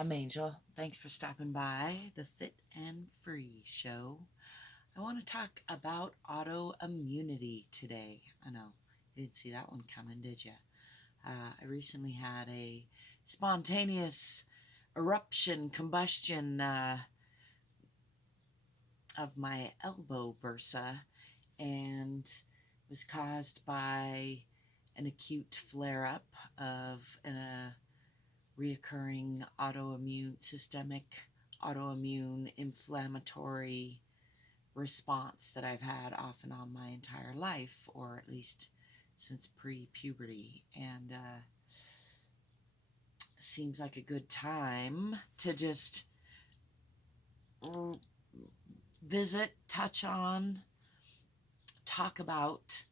I'm Angel. Thanks for stopping by the Fit and Free show. I want to talk about autoimmunity today. I know, you didn't see that one coming, did you? I recently had a spontaneous eruption, combustion of my elbow bursa, and was caused by an acute flare-up of a reoccurring systemic autoimmune inflammatory response that I've had off and on my entire life, or at least since pre-puberty. And seems like a good time to just visit, touch on, talk about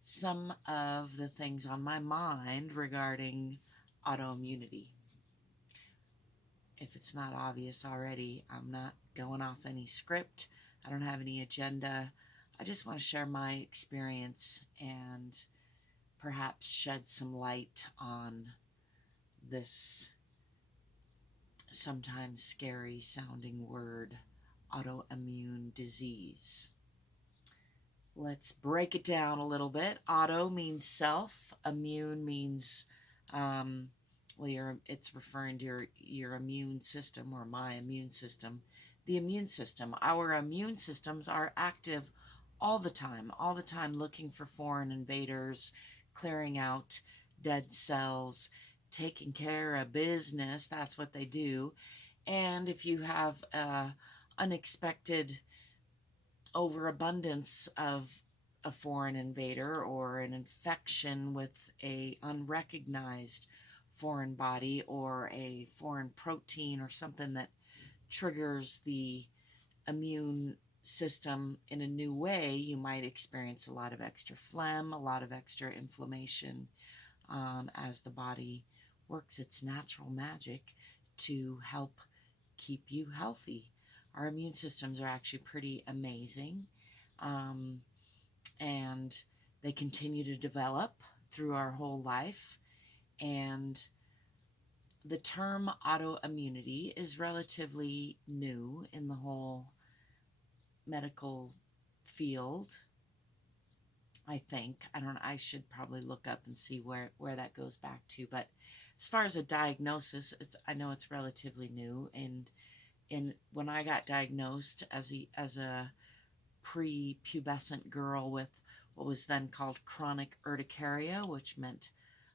some of the things on my mind regarding autoimmunity. If it's not obvious already, I'm not going off any script. I don't have any agenda. I just want to share my experience and perhaps shed some light on this sometimes scary sounding word, autoimmune disease. Let's break it down a little bit. Auto means self. Immune means, it's referring to your immune system, or my immune system. The immune system. Our immune systems are active all the time looking for foreign invaders, clearing out dead cells, taking care of business. That's what they do. And if you have unexpected overabundance of a foreign invader or an infection with a unrecognized foreign body or a foreign protein or something that triggers the immune system in a new way, you might experience a lot of extra phlegm, a lot of extra inflammation, as the body works its natural magic to help keep you healthy. Our immune systems are actually pretty amazing, and they continue to develop through our whole life. And the term autoimmunity is relatively new in the whole medical field, I think. I should probably look up and see where that goes back to. But as far as a diagnosis, I know it's relatively new. And when I got diagnosed as a prepubescent girl with what was then called chronic urticaria, which meant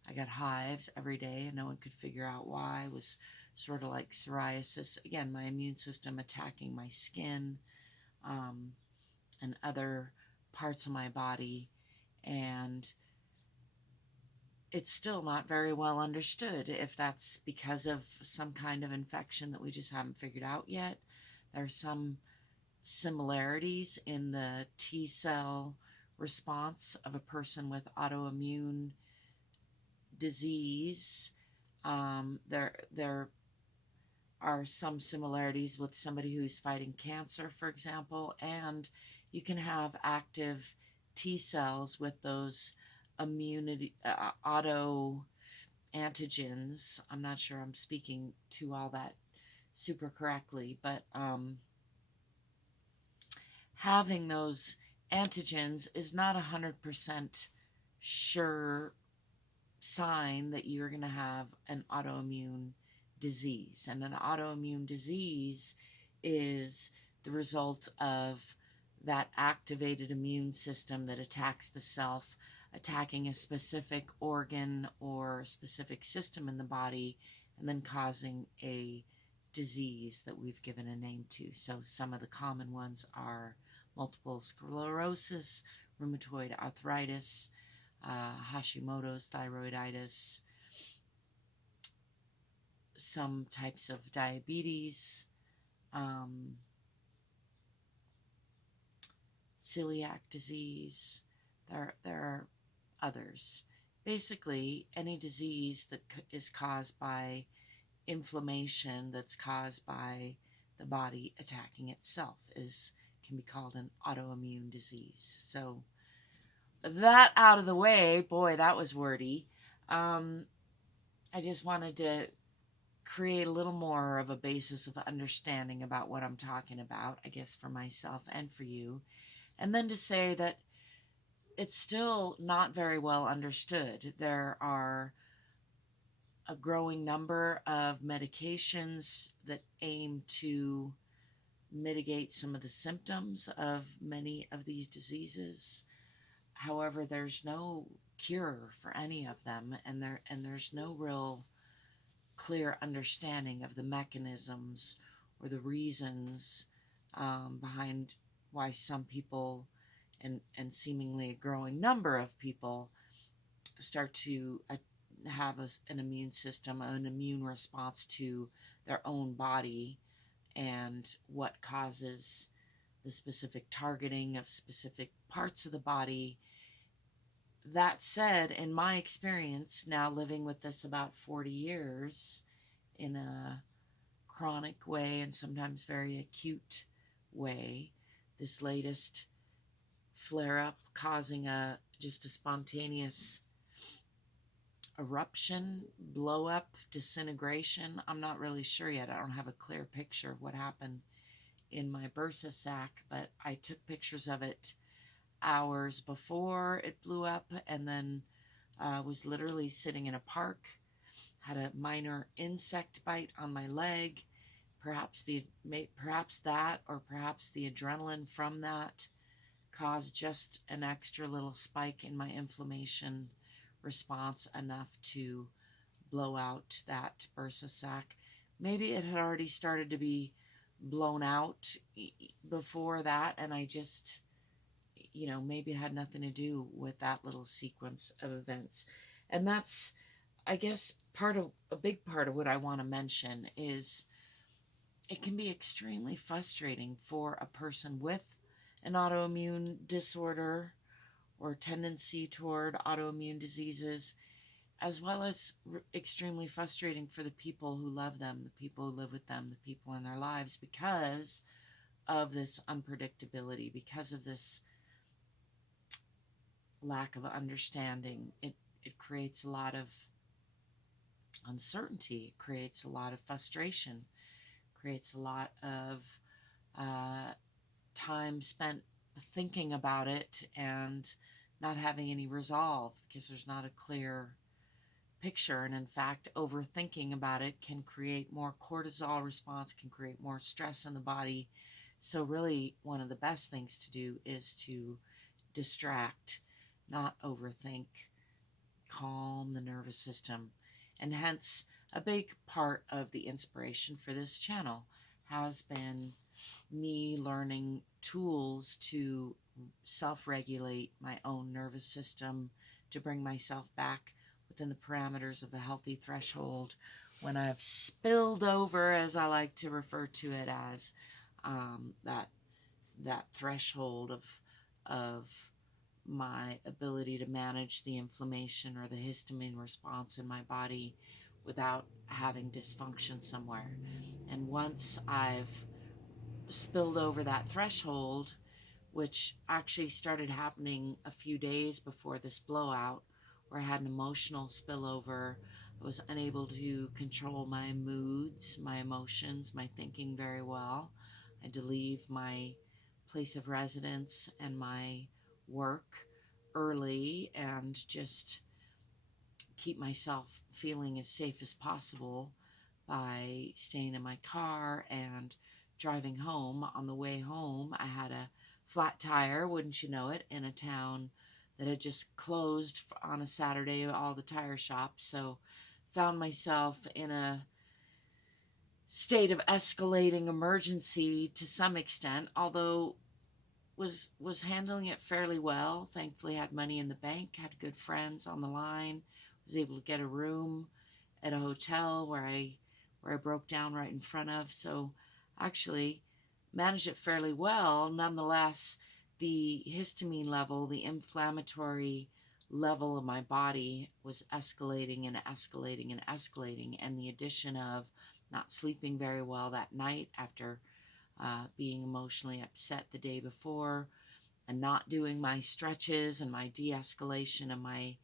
I got hives every day and no one could figure out why. It was sort of like psoriasis. Again, my immune system attacking my skin, and other parts of my body. And it's still not very well understood if that's because of some kind of infection that we just haven't figured out yet. There are some similarities in the T cell response of a person with autoimmune disease. There are some similarities with somebody who's fighting cancer, for example, and you can have active T cells with those immunity auto antigens. I'm not sure I'm speaking to all that super correctly, but having those antigens is not 100% sure sign that you're going to have an autoimmune disease. And an autoimmune disease is the result of that activated immune system that attacks the self, attacking a specific organ or a specific system in the body, and then causing a disease that we've given a name to. So some of the common ones are multiple sclerosis, rheumatoid arthritis, Hashimoto's thyroiditis, some types of diabetes, celiac disease. There are others. Basically, any disease that is caused by inflammation that's caused by the body attacking itself can be called an autoimmune disease. So that out of the way, boy, that was wordy. I just wanted to create a little more of a basis of understanding about what I'm talking about, I guess, for myself and for you. And then to say that it's still not very well understood. There are a growing number of medications that aim to mitigate some of the symptoms of many of these diseases. However, there's no cure for any of them, and there's no real clear understanding of the mechanisms or the reasons behind why some people and seemingly a growing number of people start to have an immune system, an immune response to their own body, and what causes the specific targeting of specific parts of the body. That said, in my experience, now living with this about 40 years in a chronic way and sometimes very acute way, this latest flare up causing just a spontaneous eruption, blow up, disintegration. I'm not really sure yet. I don't have a clear picture of what happened in my Bursa sac, but I took pictures of it hours before it blew up, and then was literally sitting in a park, had a minor insect bite on my leg. Perhaps that, or perhaps the adrenaline from that caused just an extra little spike in my inflammation response, enough to blow out that Bursa sac. Maybe it had already started to be blown out before that, and I just, maybe it had nothing to do with that little sequence of events. And that's, I guess, a big part of what I want to mention is it can be extremely frustrating for a person with an autoimmune disorder or tendency toward autoimmune diseases, as well as extremely frustrating for the people who love them, the people who live with them, the people in their lives, because of this unpredictability, because of this lack of understanding. It creates a lot of uncertainty, it creates a lot of frustration, creates a lot of time spent thinking about it and not having any resolve, because there's not a clear picture. And in fact, overthinking about it can create more cortisol response, can create more stress in the body. So really, one of the best things to do is to distract, not overthink, calm the nervous system. And hence, a big part of the inspiration for this channel has been me learning tools to self-regulate my own nervous system, to bring myself back within the parameters of a healthy threshold when I've spilled over, as I like to refer to it as, that threshold of my ability to manage the inflammation or the histamine response in my body without having dysfunction somewhere. And once I've spilled over that threshold, which actually started happening a few days before this blowout, where I had an emotional spillover, I was unable to control my moods, my emotions, my thinking very well. I had to leave my place of residence and my work early and just keep myself feeling as safe as possible by staying in my car and driving home. On the way home, I had a flat tire, wouldn't you know it, in a town that had just closed on a Saturday, all the tire shops. So found myself in a state of escalating emergency to some extent, although was handling it fairly well. Thankfully had money in the bank, had good friends on the line, was able to get a room at a hotel where I broke down right in front of. So actually managed it fairly well. Nonetheless, the histamine level, the inflammatory level of my body was escalating and escalating and escalating. And the addition of not sleeping very well that night after being emotionally upset the day before, and not doing my stretches and my de-escalation and my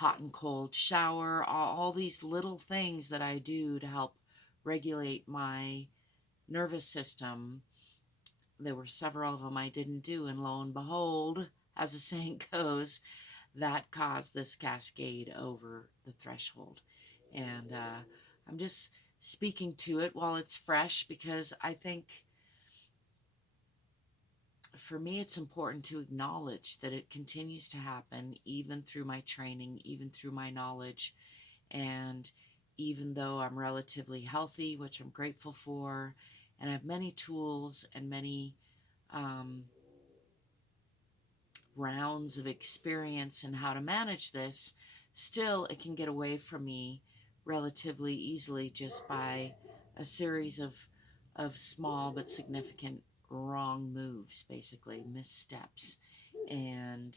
hot and cold shower, all these little things that I do to help regulate my nervous system. There were several of them I didn't do, and lo and behold, as the saying goes, that caused this cascade over the threshold. And I'm just speaking to it while it's fresh, because I think for me it's important to acknowledge that it continues to happen, even through my training, even through my knowledge. And even though I'm relatively healthy, which I'm grateful for, and I have many tools and many rounds of experience in how to manage this, still it can get away from me relatively easily just by a series of small but significant wrong moves, basically missteps. And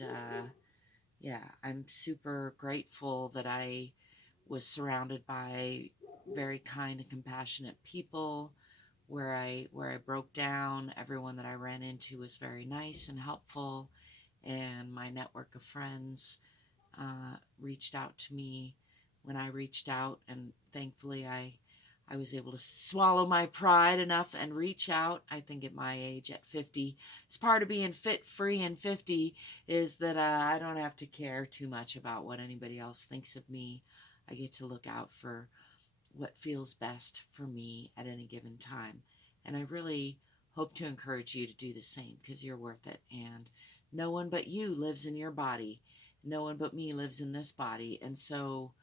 yeah, I'm super grateful that I was surrounded by very kind and compassionate people. Where I broke down, everyone that I ran into was very nice and helpful, and my network of friends reached out to me when I reached out, and thankfully I was able to swallow my pride enough and reach out. I think at my age, at 50, it's part of being fit, free, and 50 is that I don't have to care too much about what anybody else thinks of me. I get to look out for what feels best for me at any given time. And I really hope to encourage you to do the same, because you're worth it. And no one but you lives in your body. No one but me lives in this body. And so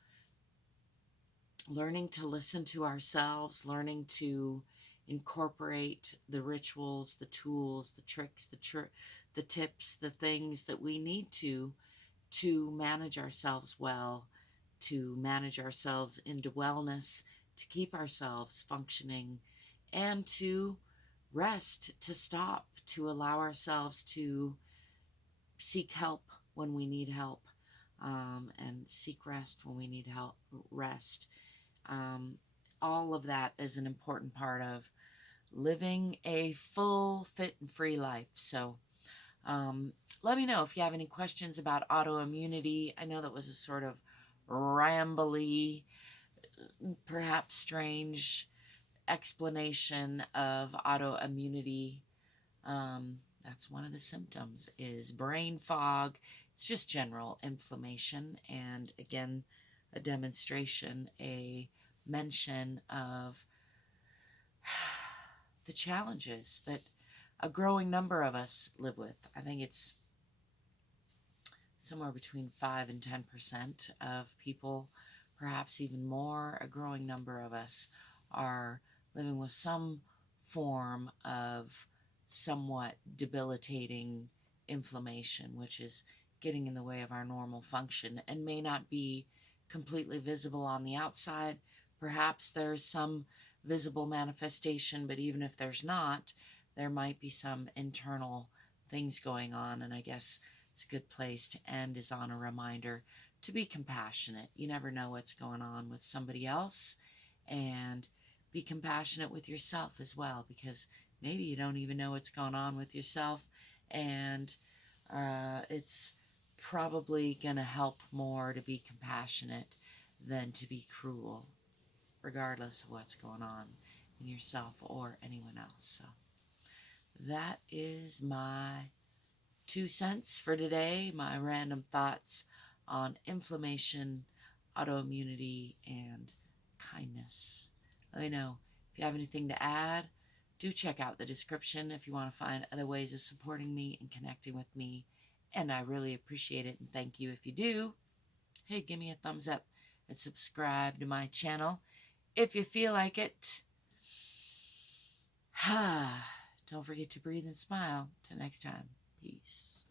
learning to listen to ourselves, learning to incorporate the rituals, the tools, the tricks, the tips, the things that we need to manage ourselves well, to manage ourselves into wellness, to keep ourselves functioning, and to rest, to stop, to allow ourselves to seek help when we need help, and seek rest when we need rest. All of that is an important part of living a full, fit, and free life. So let me know if you have any questions about autoimmunity. I know that was a sort of rambly, perhaps strange explanation of autoimmunity. That's one of the symptoms, is brain fog. It's just general inflammation. And again, a demonstration, a mention of the challenges that a growing number of us live with. I think it's somewhere between 5 and 10% of people, perhaps even more. A growing number of us are living with some form of somewhat debilitating inflammation, which is getting in the way of our normal function and may not be completely visible on the outside. Perhaps there's some visible manifestation, but even if there's not, there might be some internal things going on. And I guess it's a good place to end is on a reminder to be compassionate. You never know what's going on with somebody else, and be compassionate with yourself as well, because maybe you don't even know what's going on with yourself, and it's probably going to help more to be compassionate than to be cruel, regardless of what's going on in yourself or anyone else. So that is my 2 cents for today, my random thoughts on inflammation, autoimmunity, and kindness. Let me know if you have anything to add. Do check out the description if you want to find other ways of supporting me and connecting with me, and I really appreciate it, and thank you if you do. Hey, give me a thumbs up and subscribe to my channel if you feel like it. Don't forget to breathe and smile. Till next time. Peace.